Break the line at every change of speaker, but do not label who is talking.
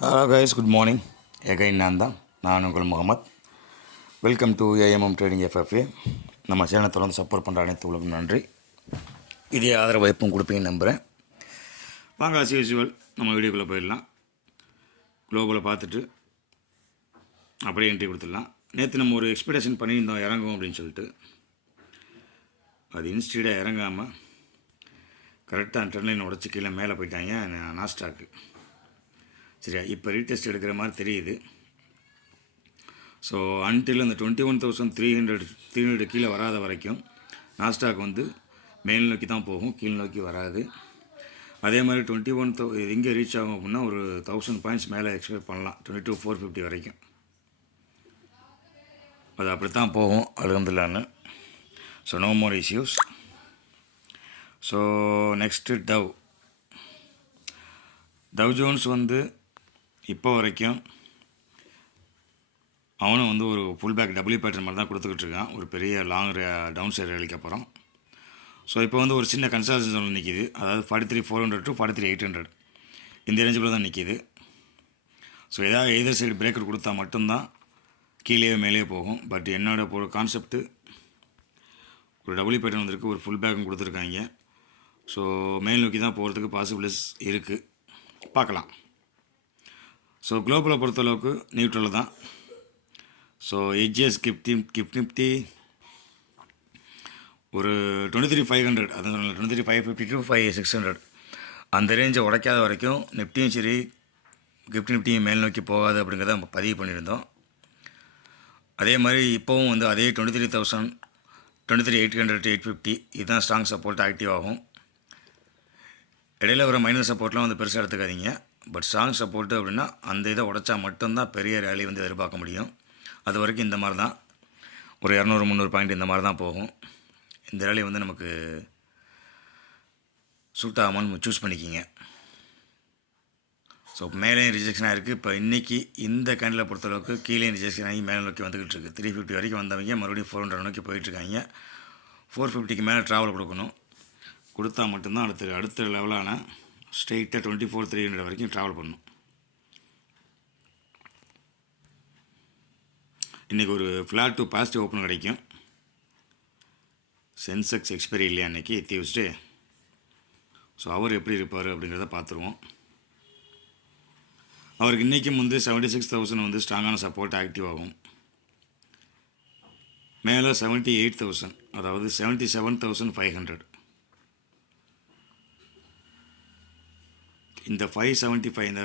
Hello guys good morning again நான் தான் நான் உங்கள் Mohammed. Welcome to AMM trading FFA நம்ம சேனலை தொடர்ந்து சப்போர்ட் பண்ணுற அனைத்து உலகம் நன்றி. இதே ஆதரவு எப்பவும் கொடுப்பீங்கன்னு நம்புகிறேன் வாங்க அஸ் யூஸ்வல் நம்ம வீடியோக்குள்ளே போயிடலாம். குளோபலை பார்த்துட்டு அப்படியே என்ட்ரி கொடுத்துடலாம். நேற்று நம்ம ஒரு எக்ஸ்பெக்டேஷன் பண்ணியிருந்தோம் இறங்கும் அப்படின்னு சொல்லிட்டு. அது இன்ஸ்டீடாக இறங்காமல் கரெக்டாக ட்ரெண்ட் உடச்சி கீழே மேலே போயிட்டாங்க. நான் நாஸ்டாக்கு சரியா இப்போ ரீடெஸ்ட் எடுக்கிற மாதிரி தெரியுது. ஸோ அன்டில் அந்த twenty one thousand three hundred three hundred கீழே வராத வரைக்கும் நாஸ்டாக் வந்து மேல் நோக்கி தான் போகும் கீழ் நோக்கி வராது. அதே மாதிரி டுவெண்ட்டி ஒன் தௌ எங்கே ரீச் ஆகும் அப்படின்னா ஒரு தௌசண்ட் பாயிண்ட்ஸ் மேலே எக்ஸ்பெக்ட் பண்ணலாம் டுவெண்ட்டி டூ ஃபோர் ஃபிஃப்டி வரைக்கும். அது அப்படி தான் போகும் அலகம்துல்லான்னு so no more issues so next Dow Dow Jones வந்து இப்போ வரைக்கும் அவனும் வந்து ஒரு ஃபுல் பேக் டபுள்யூ பேட்டர்ன் மாதிரி தான் கொடுத்துக்கிட்டு இருக்கான். ஒரு பெரிய லாங் டவுன் சைடு ரேலிக்கு அப்புறம். ஸோ இப்போ வந்து ஒரு சின்ன கன்சல்டன்ஸ் ஒன்று நிற்கிது அதாவது forty three four hundred to forty three eight hundred இந்த ரேஞ்சுக்குள்ள தான் நிற்கிது ஸோ ஏதாவது எதர் சைடு பிரேக்கர் கொடுத்தா மட்டும்தான் கீழே மேலே போகும். பட் என்னோட ஒரு கான்செப்ட்டு ஒரு டபுள்யூ பேட்டர்ன் வந்திருக்கு. ஒரு ஃபுல் பேக்கும் கொடுத்துருக்காங்க. ஸோ மேல் நோக்கி தான் போகிறதுக்கு பாசிபிலிஸ் இருக்குது பார்க்கலாம். ஸோ குளோபலை பொறுத்தளவுக்கு நியூட்ரல் தான். ஸோ எஜ்எஸ் கிஃப்டி கிஃப்ட் நிஃப்டி ஒரு டுவெண்ட்டி த்ரீ ஃபைவ் ஹண்ட்ரட் அது twenty three five fifty to five six hundred அந்த ரேஞ்சை உடைக்காத வரைக்கும் நிஃப்டியும் சரி கிஃப்ட் நிஃப்டியும் மேல் நோக்கி போகாது அப்படிங்கிறத நம்ம பதிவு பண்ணியிருந்தோம். அதே மாதிரி இப்போவும் வந்து அதே twenty three thousand twenty three eight hundred eight fifty இதுதான் ஸ்ட்ராங் சப்போர்ட் ஆக்டிவ் ஆகும். இடையில வர மைனர் சப்போர்ட்லாம் வந்து பெருசாக எடுத்துக்காதீங்க. பட் ஸ்ட்ராங் சப்போர்ட்டு அப்படின்னா அந்த இதை உடைச்சா மட்டும்தான் பெரிய ரேலி வந்து எதிர்பார்க்க முடியும். அது வரைக்கும் இந்த மாதிரி தான். ஒரு இரநூறு முந்நூறு பாயிண்ட் இந்த மாதிரி தான் போகும். இந்த ரேலி வந்து நமக்கு சூட் ஆகாமல் சூஸ் பண்ணிக்கிங்க. ஸோ மேலேயும் ரிஜெக்ஷன் ஆகிருக்கு இப்போ இன்றைக்கி இந்த கேண்டில் பொறுத்தளவுக்கு கீழே ரிஜெக்ஷன் ஆகி மேலே நோக்கி வந்துக்கிட்டு இருக்குது த்ரீ ஃபிஃப்டி வரைக்கும் வந்தவங்க மறுபடியும் ஃபோர் ஹண்ட்ரட் நோக்கி போயிட்டுருக்காங்க. ஃபோர் ஃபிஃப்டிக்கு மேலே ட்ராவல் கொடுக்கணும். கொடுத்தா மட்டும்தான் அடுத்த அடுத்த லெவலான ஸ்ட்ரெயிட்டாக டுவெண்ட்டி ஃபோர் த்ரீ ஹண்ட்ரட் வரைக்கும் ட்ராவல் பண்ணணும். இன்றைக்கி ஒரு ஃப்ளாட் டூ பாசிட்டிவ் ஓப்பன் கிடைக்கும். சென்செக்ஸ் எக்ஸ்பைரி இல்லையா அன்றைக்கி டியூஸ்டே ஸோ அவர் எப்படி இருப்பார் அப்படிங்கிறத பார்த்துருவோம். அவருக்கு இன்றைக்கும் வந்து செவன்ட்டி சிக்ஸ் தௌசண்ட் வந்து ஸ்ட்ராங்கான சப்போர்ட் ஆக்டிவ் ஆகும். மேலே செவன்ட்டி எயிட் தௌசண்ட் அதாவது seventy seven thousand five hundred இந்த ஃபைவ் செவன்ட்டி ஃபைவ் இந்த